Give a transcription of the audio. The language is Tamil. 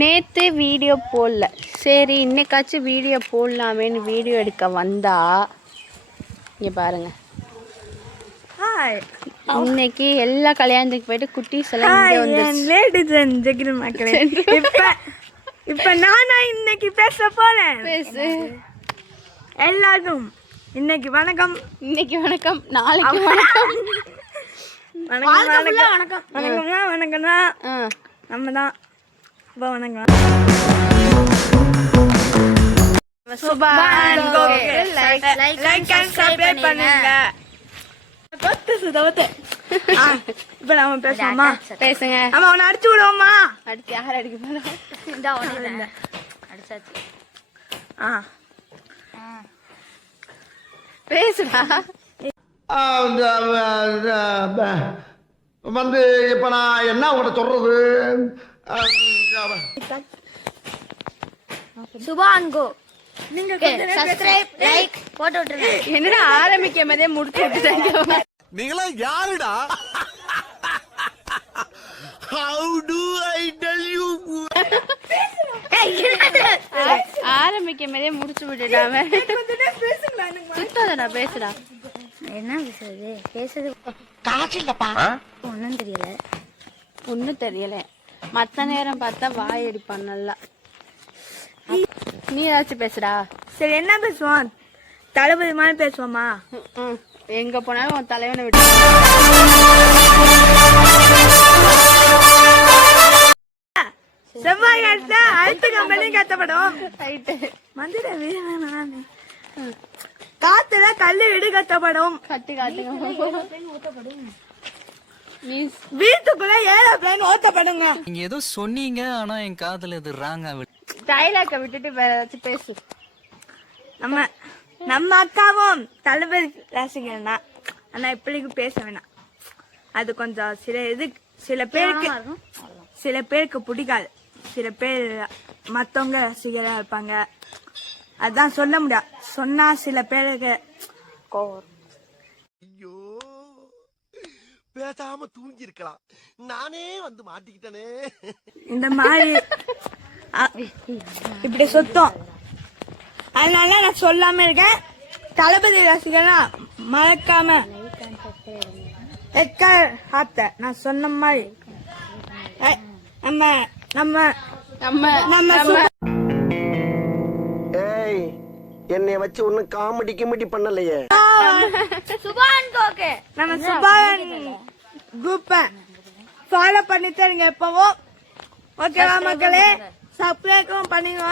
நேற்று வீடியோ போடல, சரி இன்னைக்காச்சும் வீடியோ போடலாமேன்னு வீடியோ எடுக்க வந்தா இங்கே பாருங்க. இன்னைக்கு எல்லா கல்யாணத்துக்கு போயிட்டு குட்டீஸ் எல்லாம் இங்கே வந்து இப்ப நானா இன்னைக்கு பேச போறேன். பேசு. எல்லாரும் இன்னைக்கு வணக்கம், இன்னைக்கு வணக்கம், நாளைக்கு வணக்கம், வணக்கம் வணக்கம் வணக்கம் தான் நம்ம தான். இப்போ வணக்கம் லைக் அண்ட் சப்ஸ்கிரைப் பண்ணுங்க. இப்ப நம்ம பேசுவோமா? பேசுங்க. ஆமா, அவனை அடிச்சு விடுவோமா? அடுத்து யார் அடிக்க போறோம்? அடிச்சாச்சு. பேசுடா. வந்து இப்ப நான் என்ன உங்கள்கிட்ட சொல்றது? சுபான்கோ நீங்க சப்ஸ்கிரைப் லைக் போட்டு விட்டுருங்க. என்னடா ஆரம்பிக்கும் போதே முடிச்சு விட்டுட்டாங்க. நீங்களா யாருடா? How do I tell you? ஆரம்பிக்கும் போதே முடிச்சு விட்டுட்டாம. சுத்தாதடா, பேசுடா. என்ன பேசுறது? பேசுறது ஒன்னும் தெரியல. ஒன்னும் தெரியல. மத்த நேரம் பார்த்தா வாய் அடிப்பான் நல்லா. நீ ஏதாச்சும் பேசுடா. சரி, என்ன பேசுவோம்? தளபதி மாதிரி பேசுவோமா? எங்க போனாலும் உன் தலைவனை விட்டு செவ்வாய் காலத்துல அழுத்து கம்பெனி கத்தப்படும். மந்திர காத்துல கல்லு வீடு கத்தப்படும். கட்டி காட்டுங்க. வீட்டுக்குள்ள ஏரோப்ளேன் ஓட்டப்படுங்க. நீங்க ஏதோ சொன்னீங்க, ஆனா என் காதுல இது ராங்கா. டைலாக்க விட்டுட்டு வேற ஏதாச்சும் பேசு. நம்ம அக்காவும் தளபதி ரசிகர் தான், ஆனா இப்படிக்கு பேச வேணாம். அது கொஞ்சம் சில பேருக்கு பிடிக்காது. சில பேர் மத்தவங்க ரசிகரா இருப்பாங்க, அதான் சொல்ல முடியாது. சொன்னா சில பேருக்கு ஐயோ, பேசாம தூங்கி இருக்கலாம். நானே வந்து மாட்டிக்கிட்டனே. இந்த மாதிரி இப்படி சுத்தம். அதனால நான் சொல்லாம இருக்கேன். தளபதி ரசிகனா மறக்காம நான் சொன்ன மாதிரி ஏய், என்னைய வச்சு ஒன்னும் காமெடி பண்ணலையே. நம்ம சுபான் குரூப்ப ஃபாலோ பண்ணி தருங்க எப்பவும். ஓகேவா மக்களே? சப்ஸ்கிரைபும் பண்ணுங்க.